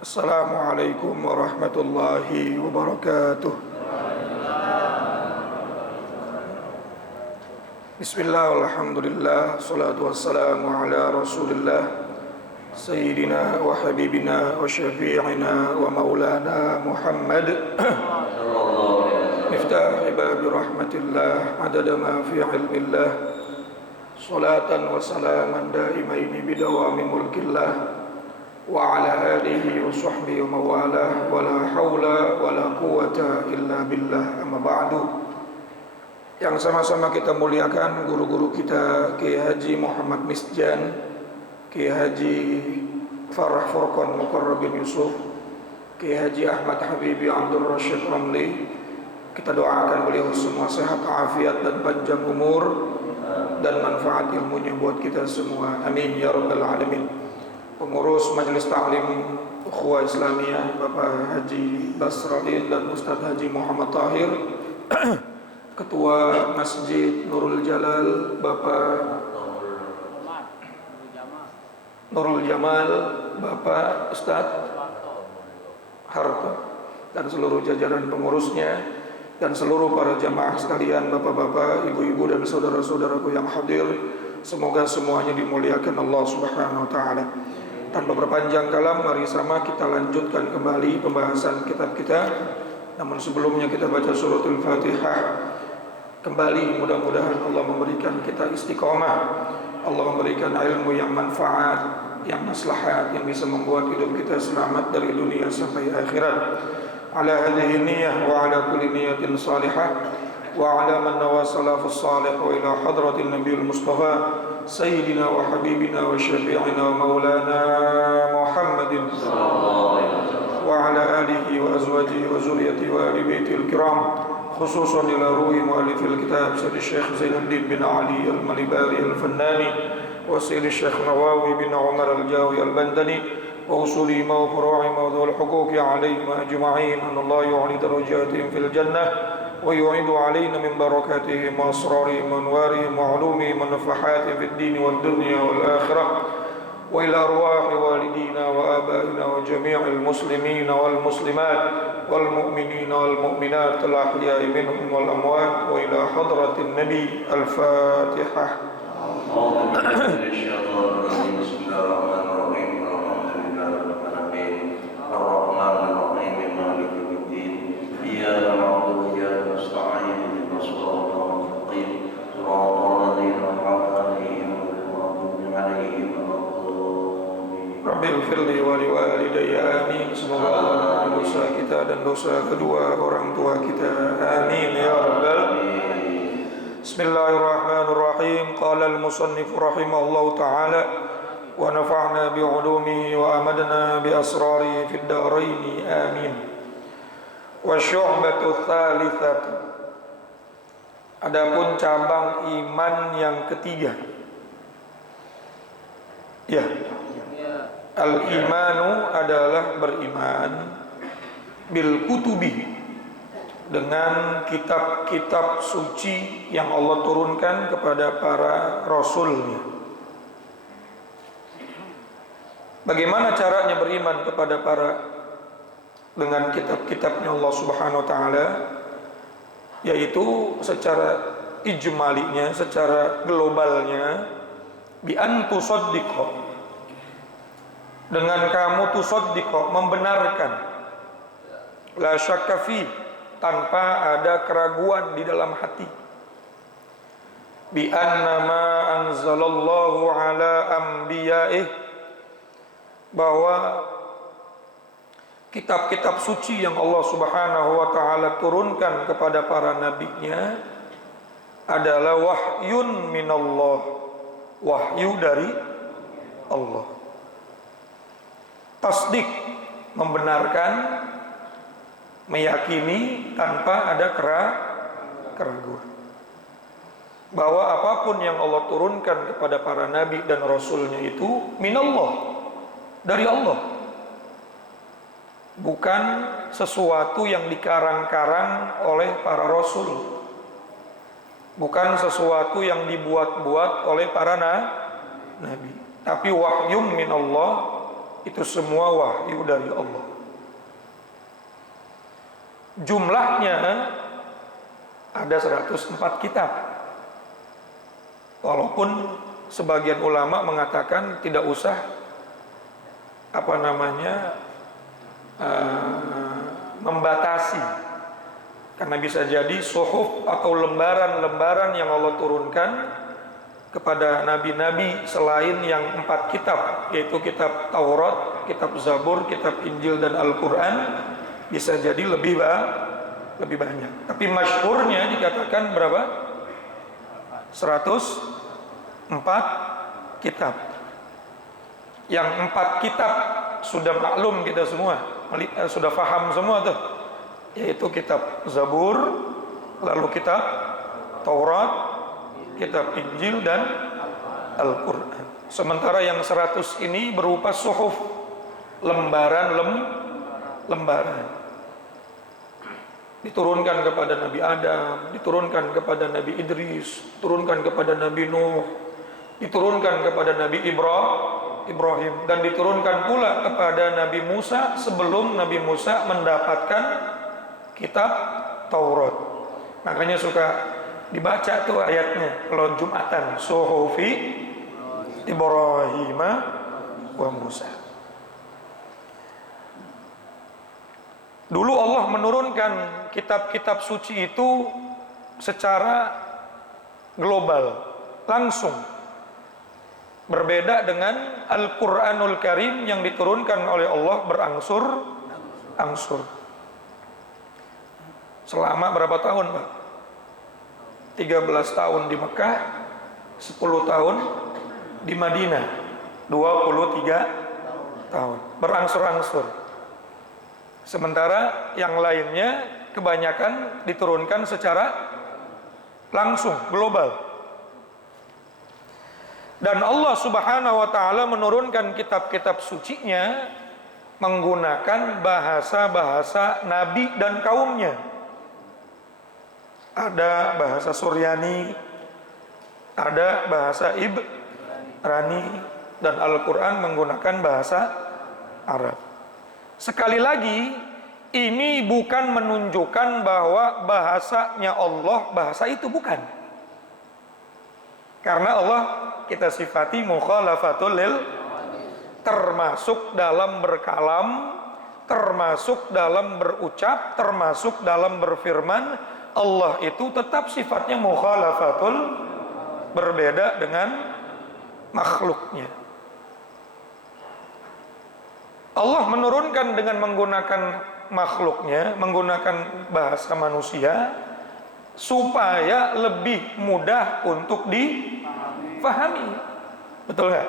Assalamualaikum warahmatullahi wabarakatuh. Bismillah, alhamdulillah, salatu wassalamu ala rasulillah Sayyidina wa habibina wa syafi'ina wa maulana Muhammad Miftah ibabi rahmatillah adada ma fi ilmillah Salatan wa salaman daimaini bidawami mulkillah wa ala alihi wa sahbihi wa mawalah wa la hawla wa la quwata illa billah amma ba'du. Yang sama-sama kita muliakan guru-guru kita, Kiai Haji Muhammad Misjan, Kiai Haji Farah Furqan Muqarrab bin Yusuf, Kiai Haji Ahmad Habibi Abdul Rashid Ramli. Kita doakan beliau semua sehat, afiat dan panjang umur dan manfaat ilmunya buat kita semua, amin ya rabbal alamin. Pengurus Majelis Ta'lim Ukhuwah Islamiyah Bapak Haji Basrail dan Ustadz Haji Muhammad Tahir, Ketua Masjid Nurul Jalal Bapak Nurul Jamal Bapak Ustadz Harto, dan seluruh jajaran pengurusnya, dan seluruh para jamaah sekalian, bapak-bapak, ibu-ibu dan saudara-saudaraku yang hadir, semoga semuanya dimuliakan Allah Subhanahu wa taala. Tanpa berpanjang kalam, mari sama kita lanjutkan kembali pembahasan kitab kita. Namun sebelumnya kita baca suratul Fatihah kembali. Mudah-mudahan Allah memberikan kita istiqomah, Allah memberikan ilmu yang manfaat, yang maslahat, yang bisa membuat hidup kita selamat dari dunia sampai akhirat. Ala hadhihi niyyah wa ala kulli niyatin salihah wa ala man nawa salafus salih wa ila hadratin nabiyil mustafa Sayyidina wa habibina wa syafi'ina wa maulana Muhammadin wa ala alihi wa azwajihi wa zuriyatihi wa ahli baitil kiram, khususan ila ruhi muallifil kitab Sayyid Syekh Zainuddin bin Ali al-Malibari al-Fannani wa Sayyid Syekh Nawawi bin Umar al-Jawi al-Bandani wa usuli ma wa furu'i ma dhul huquqi alayhim ajma'in, an Allah yu'li darajatihim fil jannah ويعيد علينا من بركاتهم وأسرارهم وأنوارهم وعلومهم ونفحاتهم في الدين والدنيا والآخرة وإلى أرواح والدينا وآبائنا وجميع المسلمين والمسلمات والمؤمنين والمؤمنات الأحياء منهم والأموات وإلى حضرة النبي. الفاتحة. Rabbil firli wa liwalidayya amin. Semoga Allah mengampuni dosa kita dan dosa kedua orang tua kita, amin ya rabbal. Bismillahirrahmanirrahim. Qala al-musannif rahimahullahu ta'ala wa nafa'na bi'ulumihi wa amadna bi asrari fid darain amin. Wa syu'batu tsalitsatu, adapun cabang iman yang ketiga, ya, al-imanu adalah beriman bil kutubi, dengan kitab-kitab suci yang Allah turunkan kepada para rasulnya. Bagaimana caranya beriman kepada dengan kitab-kitabnya Allah Subhanahu wa taala? Yaitu secara ijmalinya, secara globalnya, bi an tusaddiqa, dengan kamu tusaddiqa, membenarkan, la syakka fi, tanpa ada keraguan di dalam hati, bi annama anzalallahu ala anbiya'ih, bahwa kitab-kitab suci yang Allah Subhanahu wa taala turunkan kepada para nabinya adalah wahyun minallah, wahyu dari Allah. Tasdik, membenarkan, meyakini tanpa ada keraguan bahwa apapun yang Allah turunkan kepada para nabi dan rasulnya itu minallah, dari Allah, bukan sesuatu yang dikarang-karang oleh para rasul, bukan sesuatu yang dibuat-buat oleh para nabi, tapi wahyum minallah, Itu semua wahyu dari Allah. Jumlahnya ada 104 kitab. Walaupun sebagian ulama mengatakan tidak usah membatasi, karena bisa jadi suhuf atau lembaran-lembaran yang Allah turunkan kepada nabi-nabi selain yang 4 kitab, yaitu kitab Taurat, kitab Zabur, kitab Injil dan Al-Quran, bisa jadi lebih banyak. Tapi masyhurnya dikatakan berapa? 104 kitab. Yang 4 kitab sudah maklum kita semua, sudah paham semua tuh, yaitu kitab Zabur, lalu kitab Taurat, kitab Injil dan Al-Quran. Sementara yang 100 ini berupa suhuf, lembaran. Diturunkan kepada Nabi Adam, diturunkan kepada Nabi Idris, diturunkan kepada Nabi Nuh, diturunkan kepada Nabi Ibrahim, dan diturunkan pula kepada Nabi Musa sebelum Nabi Musa mendapatkan kitab Taurat. Makanya suka dibaca tuh ayatnya kalau Jumatan, suhufi Ibrahim wa Musa. Dulu Allah menurunkan kitab-kitab suci itu secara global, langsung. Berbeda dengan Al-Quranul Karim yang diturunkan oleh Allah berangsur-angsur. Selama berapa tahun, Pak? 13 tahun di Mekah, 10 tahun di Madinah, 23 tahun. Berangsur-angsur. Sementara yang lainnya kebanyakan diturunkan secara langsung, global. Dan Allah Subhanahu wa taala menurunkan kitab-kitab sucinya menggunakan bahasa-bahasa nabi dan kaumnya. Ada bahasa Suryani, ada bahasa Ibrani, dan Al-Quran menggunakan bahasa Arab. Sekali lagi, ini bukan menunjukkan bahwa bahasanya Allah, bahasa itu bukan. Karena Allah kita sifati mukhalafatul lil, termasuk dalam berkalam, termasuk dalam berucap, termasuk dalam berfirman. Allah itu tetap sifatnya mukhalafatul, berbeda dengan makhluknya. Allah menurunkan dengan menggunakan makhluknya, menggunakan bahasa manusia supaya lebih mudah untuk difahami. Betul nggak?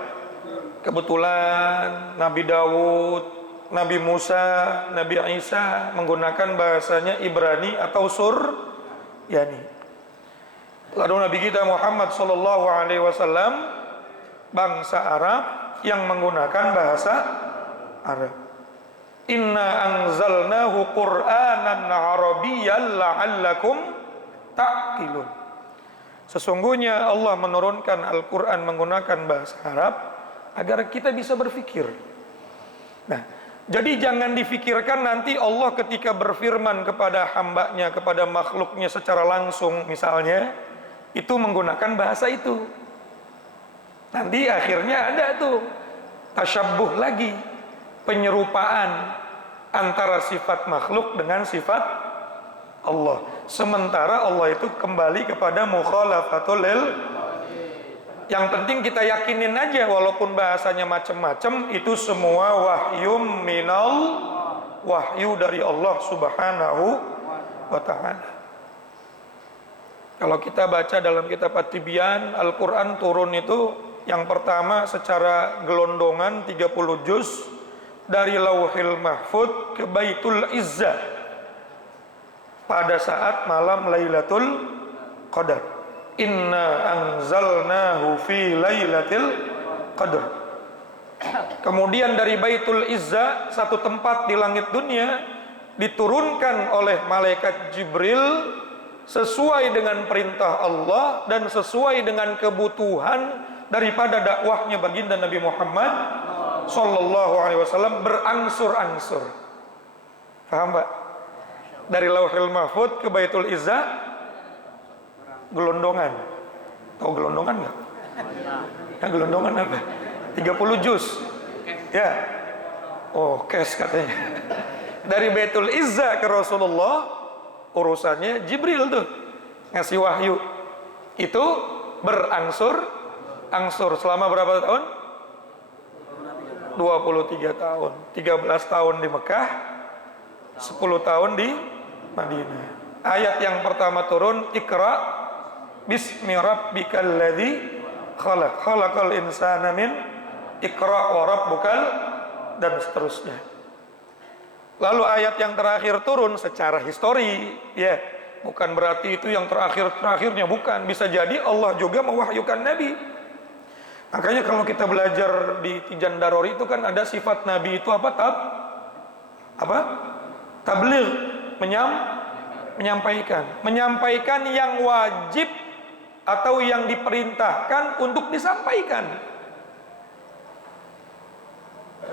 Kebetulan Nabi Daud, Nabi Musa, Nabi Isa menggunakan bahasanya Ibrani atau Suryani. Lalu Nabi kita Muhammad SAW bangsa Arab yang menggunakan bahasa Arab. Inna anzalnahu Qur'anan Arabiyyan la'allakum ta'qilun. Sesungguhnya Allah menurunkan Al-Quran menggunakan bahasa Arab agar kita bisa berpikir. Nah, jadi jangan difikirkan nanti Allah ketika berfirman kepada hambanya, kepada makhluknya secara langsung misalnya, itu menggunakan bahasa itu. Nanti akhirnya ada tuh tasyabbuh lagi, penyerupaan antara sifat makhluk dengan sifat Allah. Sementara Allah itu kembali kepada mukhalafatul lil. Yang penting kita yakinin aja, walaupun bahasanya macam-macam, itu semua wahyu dari Allah Subhanahu wa ta'ala. Kalau kita baca dalam kitab At-Tibyan, Al-Quran turun itu yang pertama secara gelondongan 30 juz dari Lauhil Mahfud ke Baitul Izzah pada saat malam Lailatul Qadar. Inna anzalnahu fi Lailatul Qadar. Kemudian dari Baitul Izzah, satu tempat di langit dunia, diturunkan oleh malaikat Jibril sesuai dengan perintah Allah dan sesuai dengan kebutuhan daripada dakwahnya baginda Nabi Muhammad Sallallahu Alaihi Wasallam berangsur-angsur. Paham Pak? Dari Lauhil Mahfud ke Baitul Izzah gelondongan. Tahu gelondongan nggak? Nah, gelondongan apa? 30 juz. Ya. Oh, cash katanya. Dari Baitul Izzah ke Rasulullah urusannya Jibril tuh ngasih wahyu. Itu berangsur-angsur selama berapa tahun? 23 tahun. 13 tahun di Mekah, 10 tahun di Madinah. Ayat yang pertama turun, Iqra bismi rabbikal ladzi khalaq, khalaqal insana min Iqra wa rabbukal, dan seterusnya. Lalu ayat yang terakhir turun secara histori, ya, bukan berarti itu yang terakhirnya, bukan. Bisa jadi Allah juga mewahyukan Nabi. Makanya kalau kita belajar di Tijan Darori itu kan ada sifat Nabi itu apa? Tabligh, menyampaikan yang wajib atau yang diperintahkan untuk disampaikan.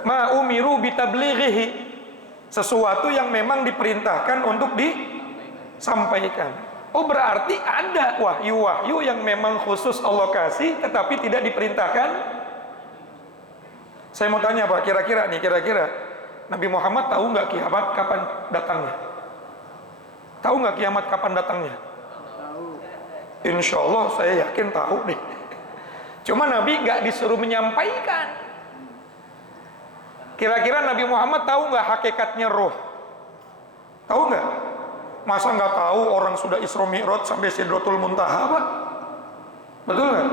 Ma umiru bitablighihi, sesuatu yang memang diperintahkan untuk disampaikan. Oh, berarti ada wahyu-wahyu yang memang khusus Allah kasih tetapi tidak diperintahkan. Saya mau tanya Pak, kira-kira Nabi Muhammad tahu nggak kiamat kapan datangnya? Tahu nggak kiamat kapan datangnya? Insya Allah saya yakin tahu nih. Cuma Nabi nggak disuruh menyampaikan. Kira-kira Nabi Muhammad tahu nggak hakikatnya roh? Tahu nggak? Masa nggak tahu orang sudah Isra Mi'raj sampai Sidratul Muntaha, Pak? Betul nggak?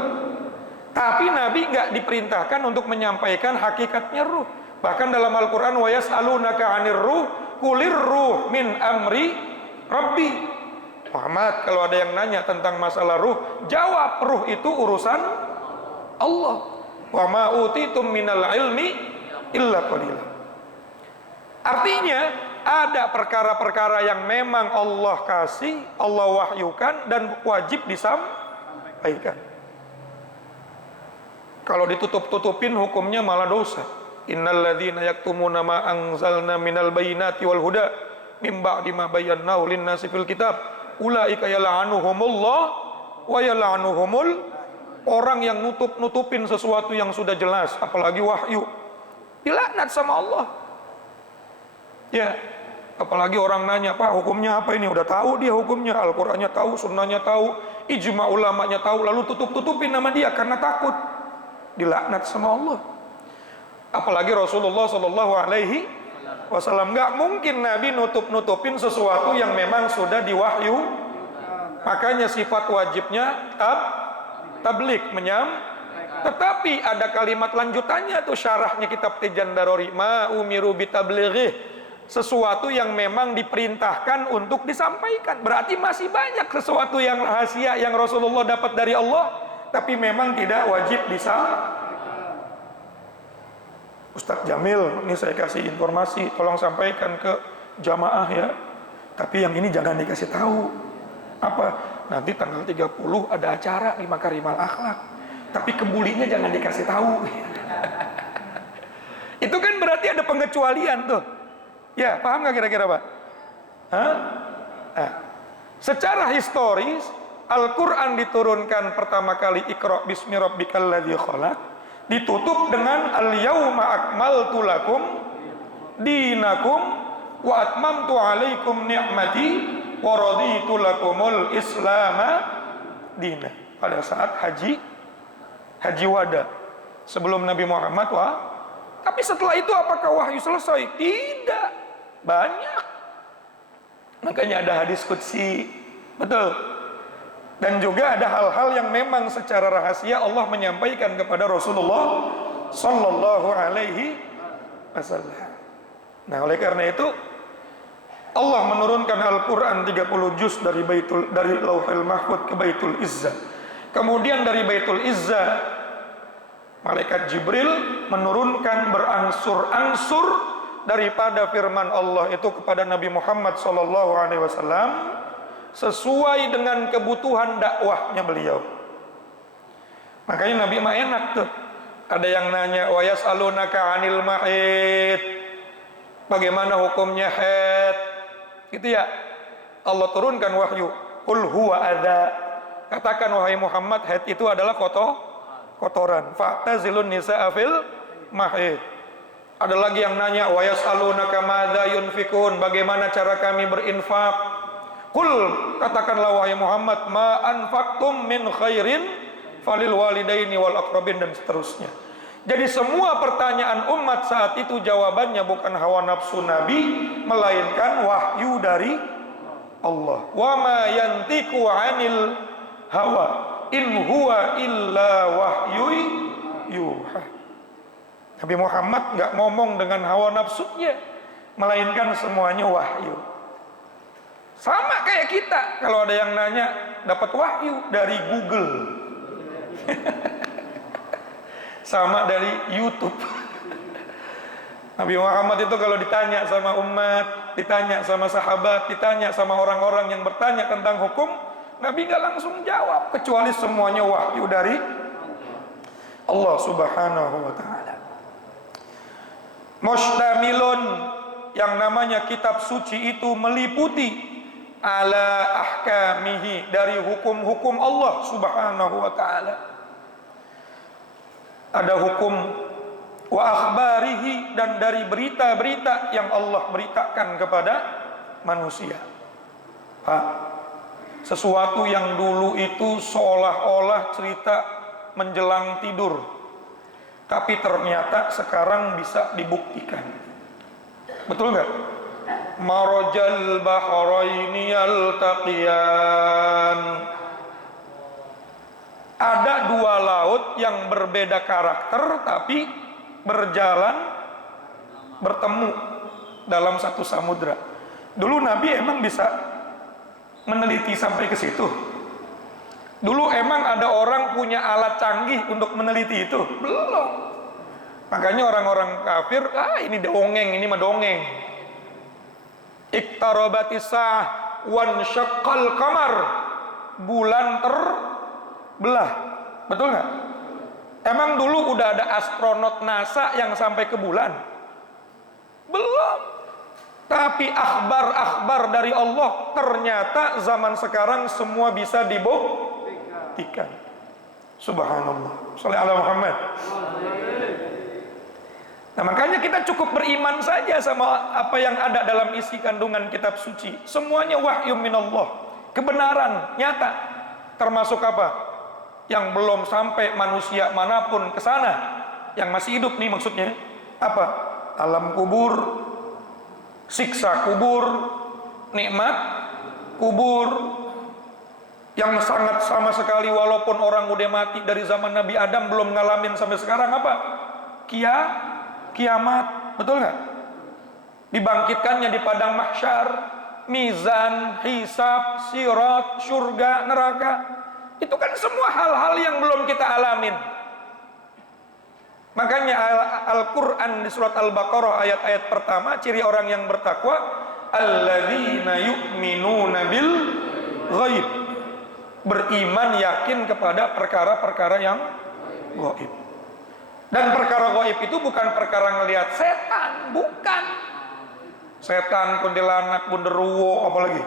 Tapi Nabi nggak diperintahkan untuk menyampaikan hakikatnya ruh. Bahkan dalam Al-Quran, wa yas'alunaka 'anir ruh qulir ruh min amri rabbi. Muhammad, kalau ada yang nanya tentang masalah ruh, jawab, ruh itu urusan Allah. Wa ma utitum minal ilmi illa qalila. Artinya ada perkara-perkara yang memang Allah kasih, Allah wahyukan dan wajib disampaikan. Kalau ditutup-tutupin hukumnya malah dosa. Innal ladzina yaktumuna ma anzalna minal bayyinati wal huda mim ba'di ma bayyanahu lin-nasi fil kitab ulaika yal'anuhumullah wa yal'anuhumul, orang yang nutupin sesuatu yang sudah jelas, apalagi wahyu, dilaknat sama Allah. Ya, apalagi orang nanya, Pak hukumnya apa ini? Udah tahu dia hukumnya, Al-Qur'annya tahu, sunnahnya tahu, ijma ulamanya tahu, lalu tutup-tutupin nama dia karena takut dilaknat sama Allah. Apalagi Rasulullah Shallallahu Alaihi Wasallam, nggak mungkin Nabi nutup-nutupin sesuatu yang memang sudah diwahyu. Makanya sifat wajibnya tabligh, tetapi ada kalimat lanjutannya tuh, syarahnya kitab Tijan Darori, ma umiru bitablighi, sesuatu yang memang diperintahkan untuk disampaikan. Berarti masih banyak sesuatu yang rahasia yang Rasulullah dapat dari Allah tapi memang tidak wajib disampaikan. Ustadz Jamil, ini saya kasih informasi, tolong sampaikan ke jamaah ya. Tapi yang ini jangan dikasih tahu. Apa? Nanti tanggal 30 ada acara di Makarimal Akhlak. Tapi kebulinya jangan dikasih tahu. Itu kan berarti ada pengecualian tuh. Ya, paham nggak kira-kira Pak? Secara historis, Al-Quran diturunkan pertama kali Iqra bismi rabbikal ladzi khalaq, ditutup dengan al-yauma akmaltu lakum dinakum wa atmamtu alaikum ni'mati wa raditu lakumul islama dina. Pada saat haji wada sebelum Nabi Muhammad tapi setelah itu apakah wahyu selesai? Tidak, banyak. Makanya ada hadis qudsi, betul. Dan juga ada hal-hal yang memang secara rahasia Allah menyampaikan kepada Rasulullah Sallallahu Alaihi Wasallam. Nah, oleh karena itu Allah menurunkan Al-Quran 30 juz dari Lauhil Mahfud ke Baitul Izzah. Kemudian dari Baitul Izzah, malaikat Jibril menurunkan berangsur-angsur daripada firman Allah itu kepada Nabi Muhammad Sallallahu Alaihi Wasallam sesuai dengan kebutuhan dakwahnya beliau. Makanya Nabi mah enak tuh, Ada yang nanya, wa yas'alunaka 'anil mahid. Bagaimana hukumnya haid? Gitu ya. Allah turunkan wahyu, qul huwa adza. Katakan wahai Muhammad, haid itu adalah kotoran. Fa'tazilun nisaa fil mahid. Ada lagi yang nanya, wa yas'alunaka madza yunfikun. Bagaimana cara kami berinfak? Qul, katakanlah wahai Muhammad, ma anfaqtum min khairin falil walidaini wal aqrabin, dan seterusnya. Jadi semua pertanyaan umat saat itu jawabannya bukan hawa nafsu Nabi, melainkan wahyu dari Allah. Wa ma yantiqu 'anil hawa in huwa illa wahyu yuha. Nabi Muhammad nggak ngomong dengan hawa nafsunya, melainkan semuanya wahyu. Sama kayak kita, kalau ada yang nanya dapat wahyu dari Google. Sama dari YouTube. Nabi Muhammad itu kalau ditanya sama umat, ditanya sama sahabat, ditanya sama orang-orang yang bertanya tentang hukum, Nabi nggak langsung jawab, kecuali semuanya wahyu dari Allah Subhanahu wa ta'ala. Mustamilun, yang namanya kitab suci itu meliputi ala ahkamihi, dari hukum-hukum Allah Subhanahu wa ta'ala. Ada hukum wa akhbarihi, dan dari berita-berita yang Allah beritakan kepada manusia. Sesuatu yang dulu itu seolah-olah cerita menjelang tidur, tapi ternyata sekarang bisa dibuktikan. Betul nggak? Marajal bahraini yaltaqiyan. Ada dua laut yang berbeda karakter tapi bertemu dalam satu samudra. Dulu Nabi emang bisa meneliti sampai ke situ? Dulu emang ada orang punya alat canggih untuk meneliti itu? Belum. Makanya orang-orang kafir, ini dongeng, ini mah dongeng. Iqtarabatis sa'ah wan syaqqal qamar. Bulan terbelah. Betul nggak? Emang dulu udah ada astronot NASA yang sampai ke bulan? Belum. Tapi akhbar dari Allah, ternyata zaman sekarang semua bisa dibuktikan. Subhanallah. Shalli ala Muhammad. Nah, makanya kita cukup beriman saja sama apa yang ada dalam isi kandungan kitab suci. Semuanya wahyu minallah, kebenaran nyata. Termasuk apa? Yang belum sampai manusia manapun ke sana, yang masih hidup nih maksudnya. Apa? Alam kubur, siksa kubur, nikmat kubur, yang sangat sama sekali walaupun orang udah mati dari zaman Nabi Adam belum ngalamin sampai sekarang. Apa? Kiamat, betul nggak? Dibangkitkannya di padang mahsyar, mizan, hisab, sirat, surga, neraka. Itu kan semua hal-hal yang belum kita alamin. Makanya Al-Quran di surat Al-Baqarah ayat-ayat pertama, ciri orang yang bertakwa, alladzina yu'minuna bil ghaib, beriman yakin kepada perkara-perkara yang gaib. Dan perkara gaib itu bukan perkara ngelihat setan, bukan. Setan, kuntilanak, bunderuwo, apalagi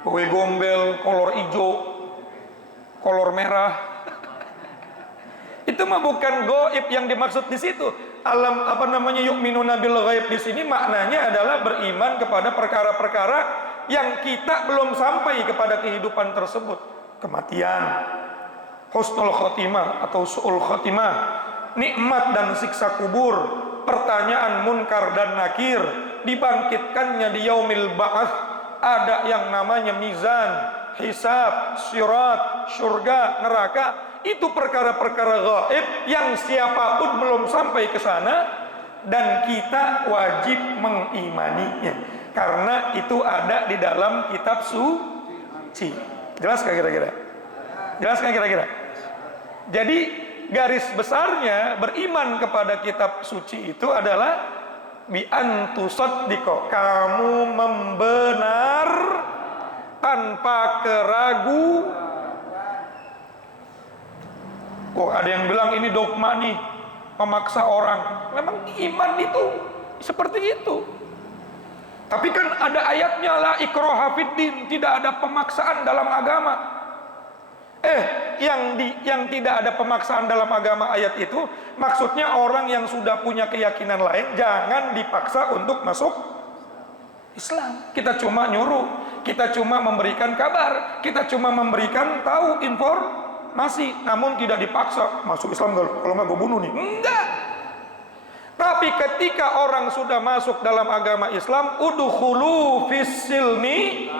kowe gombel, kolor hijau, kolor merah. Itu mah bukan gaib yang dimaksud di situ. Alam yu'minuna bil ghaib di sini maknanya adalah beriman kepada perkara-perkara yang kita belum sampai kepada kehidupan tersebut. Kematian, husnul khotimah atau su'ul khotimah, nikmat dan siksa kubur, pertanyaan munkar dan nakir, dibangkitkannya di yaumil ba'ats, ada yang namanya mizan, hisab, sirat, surga, neraka. Itu perkara-perkara gaib yang siapapun belum sampai ke sana, dan kita wajib mengimaninya karena itu ada di dalam kitab suci. Jelas nggak kira-kira? Jelas nggak kira-kira? Jadi garis besarnya beriman kepada kitab suci itu adalah bi antusaddiqo, kamu membenar tanpa keraguan. Oh, ada yang bilang ini dogma nih, memaksa orang. Memang iman itu seperti itu. Tapi kan ada ayatnya, la ikraha fiddin, tidak ada pemaksaan dalam agama. Yang tidak ada pemaksaan dalam agama ayat itu maksudnya orang yang sudah punya keyakinan lain jangan dipaksa untuk masuk Islam. Kita cuma nyuruh, kita cuma memberikan kabar, kita cuma memberikan tahu informasi, namun tidak dipaksa masuk Islam. Kalau nggak gue bunuh nih, enggak. Tapi ketika orang sudah masuk dalam agama Islam, udkhulu fis-silmi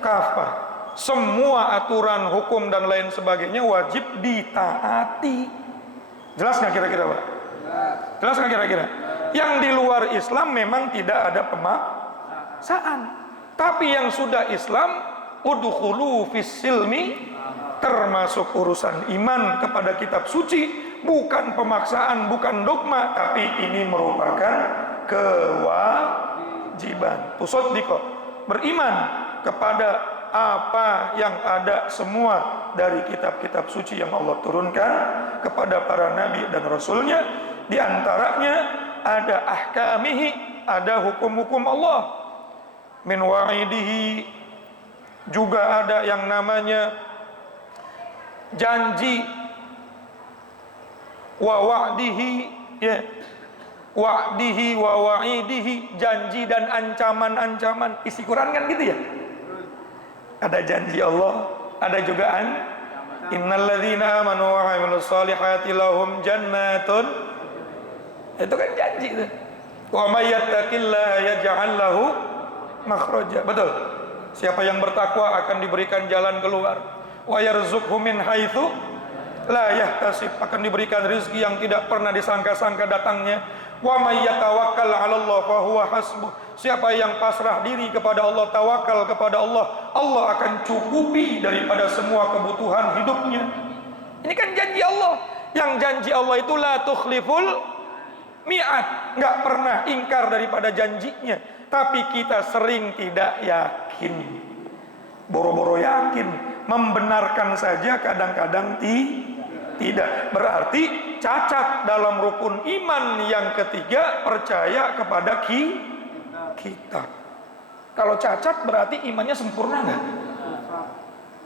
kafah. Semua aturan, hukum dan lain sebagainya wajib ditaati. Jelas nggak kira-kira, Pak? Jelas nggak kira-kira? Yang di luar Islam memang tidak ada pemaksaan. Tapi yang sudah Islam, udkhulu fis-silmi, termasuk urusan iman kepada kitab suci, bukan pemaksaan, bukan dogma, tapi ini merupakan kewajiban. Tusaddiqo, beriman kepada apa yang ada semua dari kitab-kitab suci yang Allah turunkan kepada para nabi dan rasulnya. Di antaranya ada ahkamihi, ada hukum-hukum Allah. Min wa'idihi, juga ada yang namanya janji. Wa wa'dihi, ya, wa'dihi wa wa'idihi, janji dan ancaman-ancaman. Isi Quran kan gitu ya. Ada janji Allah, ada juga innalladzina amanu wa 'amilus solihati lahum jannatun. Itu kan janji tuh. Wa may yattaqillaha yaj'al lahu makhraja. Betul. Siapa yang bertakwa akan diberikan jalan keluar. Wa yarzuqhu min haitsu la yahtasib, akan diberikan rezeki yang tidak pernah disangka-sangka datangnya. Wa may yatawakkal 'ala Allah fa huwa hasbuh. Siapa yang pasrah diri kepada Allah, tawakal kepada Allah, Allah akan cukupi daripada semua kebutuhan hidupnya. Ini kan janji Allah. Yang janji Allah itu la tukhliful mi'ad, nggak pernah ingkar daripada janjinya. Tapi kita sering tidak yakin, boro-boro yakin, membenarkan saja kadang-kadang tidak. Berarti cacat dalam rukun iman yang ketiga, percaya kepada kita. Kalau cacat berarti imannya sempurna nggak?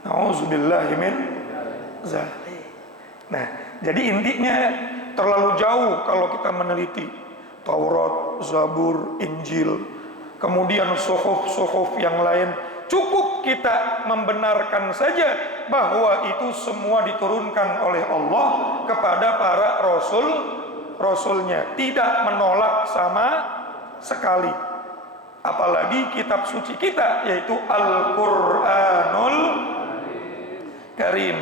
Nauzubillahi min dzalik. Nah, jadi intinya terlalu jauh kalau kita meneliti Taurat, Zabur, Injil, kemudian suhuf yang lain. Cukup kita membenarkan saja bahwa itu semua diturunkan oleh Allah kepada para rasulnya, tidak menolak sama sekali. Apalagi kitab suci kita, yaitu Al-Quranul Karim,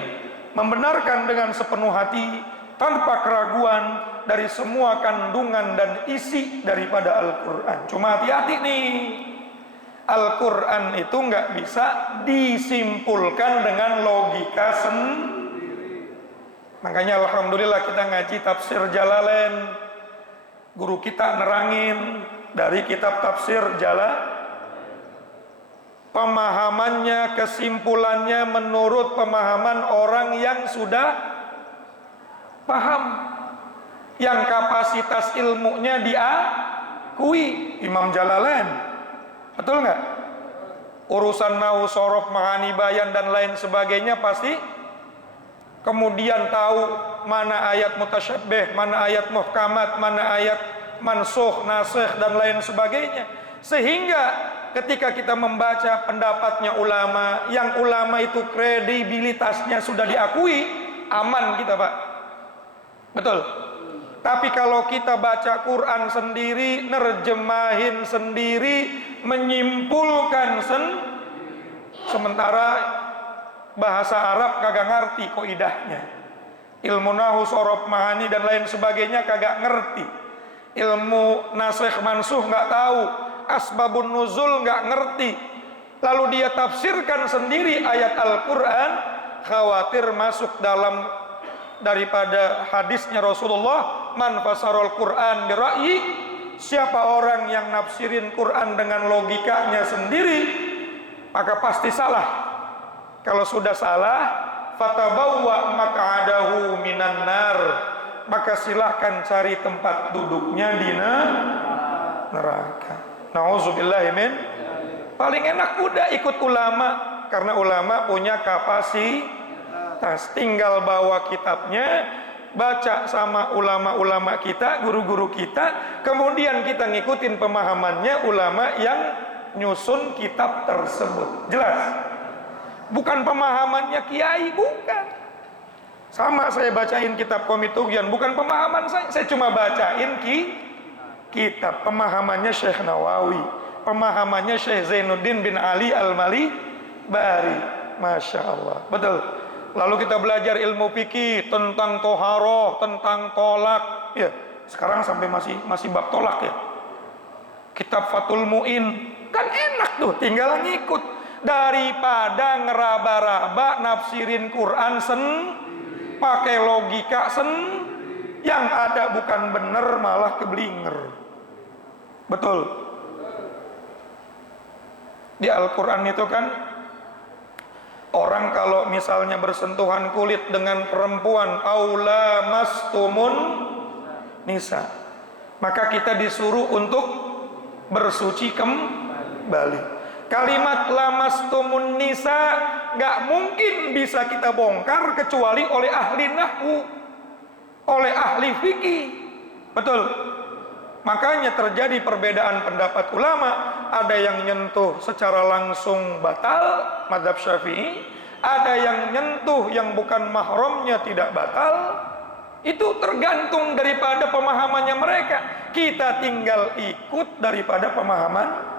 membenarkan dengan sepenuh hati tanpa keraguan dari semua kandungan dan isi daripada Al-Quran. Cuma hati-hati nih, Al-Quran itu nggak bisa disimpulkan dengan logika sendiri. Makanya alhamdulillah kita ngaji tafsir Jalalain, guru kita nerangin dari kitab tafsir pemahamannya, kesimpulannya menurut pemahaman orang yang sudah paham, yang kapasitas ilmunya diakui. Imam Jalalain, betul nggak? Urusan nahwu, sorof, ma'ani, bayan dan lain sebagainya pasti. Kemudian tahu mana ayat mutasyabbih, mana ayat muhkamat, mana ayat mansukh, nasikh dan lain sebagainya. Sehingga ketika kita membaca pendapatnya ulama, yang ulama itu kredibilitasnya sudah diakui, aman kita, Pak. Betul. Tapi kalau kita baca Quran sendiri, nerjemahin sendiri, menyimpulkan sementara bahasa Arab kagak ngerti qaidahnya, ilmu nahwu, sorof, ma'ani dan lain sebagainya kagak ngerti, ilmu nasikh mansukh nggak tahu, asbabun nuzul nggak ngerti, lalu dia tafsirkan sendiri ayat Al-Quran, khawatir masuk dalam daripada hadisnya Rasulullah, man fasarul Quran bira'yi, siapa orang yang nafsirin Quran dengan logikanya sendiri, maka pasti salah. Kalau sudah salah, fatabawwa maq'adahu minan nar, maka silahkan cari tempat duduknya di neraka. Nauzubillahi min. Paling enak udah ikut ulama, karena ulama punya kapasitas, tinggal bawa kitabnya, baca sama ulama-ulama kita, guru-guru kita, kemudian kita ngikutin pemahamannya ulama yang nyusun kitab tersebut. Jelas? Bukan pemahamannya kiai, bukan. Sama saya bacain kitab Qomit Tughyan, bukan pemahaman saya cuma bacain kitab pemahamannya Syekh Nawawi, pemahamannya Syekh Zainuddin bin Ali Al-Malibari. Masya Allah, betul. Lalu kita belajar ilmu fikih tentang toharoh, tentang tolak. Ya, sekarang sampai masih bab tolak ya. Kitab Fathul Mu'in, kan enak tuh, tinggal ngikut. Daripada ngeraba-raba nafsirin Quran pakai logika yang ada bukan bener malah keblinger. Betul. Di Al-Quran itu kan, orang kalau misalnya bersentuhan kulit dengan perempuan, aula mastumun nisa, maka kita disuruh untuk bersuci kembali. Kalimat lamastumun nisa nggak mungkin bisa kita bongkar kecuali oleh ahli nahwu, oleh ahli fikih. Betul. Makanya terjadi perbedaan pendapat ulama. Ada yang nyentuh secara langsung batal, mazhab Syafi'i. Ada yang nyentuh yang bukan mahramnya tidak batal. Itu tergantung daripada pemahamannya mereka. Kita tinggal ikut daripada pemahaman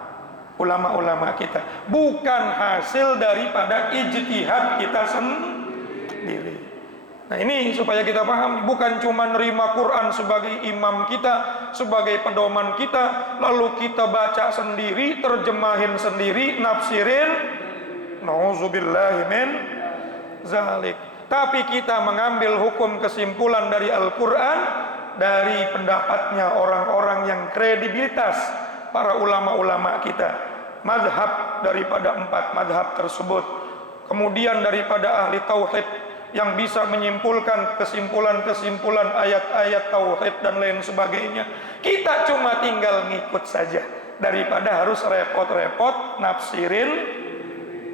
ulama-ulama kita, bukan hasil daripada ijtihad kita sendiri. Nah ini supaya kita paham, bukan cuma nerima Quran sebagai imam kita, sebagai pedoman kita, lalu kita baca sendiri, terjemahin sendiri, nafsirin, nauzubillahi min zalik. Tapi kita mengambil hukum kesimpulan dari Al-Quran, dari pendapatnya orang-orang yang kredibilitas, para ulama-ulama kita, mazhab daripada 4 mazhab tersebut, kemudian daripada ahli tauhid yang bisa menyimpulkan kesimpulan-kesimpulan ayat-ayat tauhid dan lain sebagainya. Kita cuma tinggal ngikut saja daripada harus repot-repot nafsirin.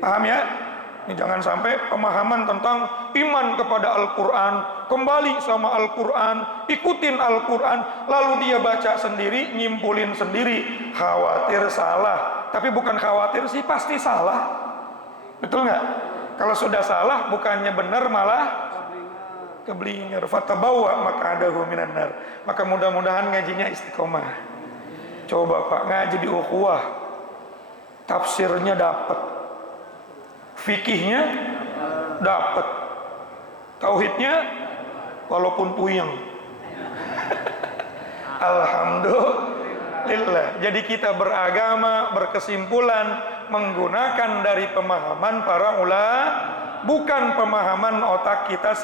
Paham ya? Ini jangan sampai pemahaman tentang iman kepada Al-Quran, kembali sama Al-Quran, ikutin Al-Quran, lalu dia baca sendiri, nyimpulin sendiri, khawatir salah. Tapi bukan khawatir sih, pasti salah. Betul nggak? Kalau sudah salah, bukannya benar malah keblinger. Fatabawwa maq'adahu minan nar. Maka mudah-mudahan ngajinya istiqomah. Coba Pak ngaji di ukhuwah, tafsirnya dapat, fikihnya dapat, tauhidnya walaupun puyeng. Alhamdulillah. Jadi kita beragama, berkesimpulan menggunakan dari pemahaman para ulama, bukan pemahaman otak kita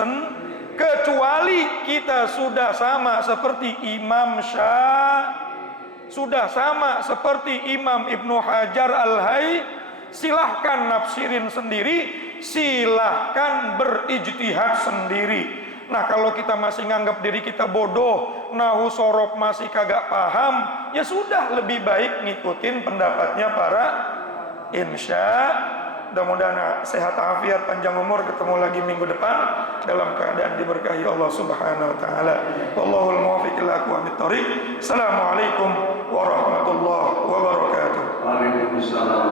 kecuali kita sudah sama seperti Imam Syafi'i, sudah sama seperti Imam Ibnu Hajar Al-Haythami. Silahkan nafsirin sendiri, silahkan berijtihad sendiri. Nah kalau kita masih nganggap diri kita bodoh, nahu sorof masih kagak paham, ya sudah, lebih baik ngikutin pendapatnya para insya. Mudah-mudahan sehat afiat, panjang umur, ketemu lagi minggu depan dalam keadaan diberkahi Allah Subhanahu wa taala. Wallahul muwaffiq ila aqwamit thoriq. Assalamualaikum warahmatullahi wabarakatuh. Waalaikumsalam.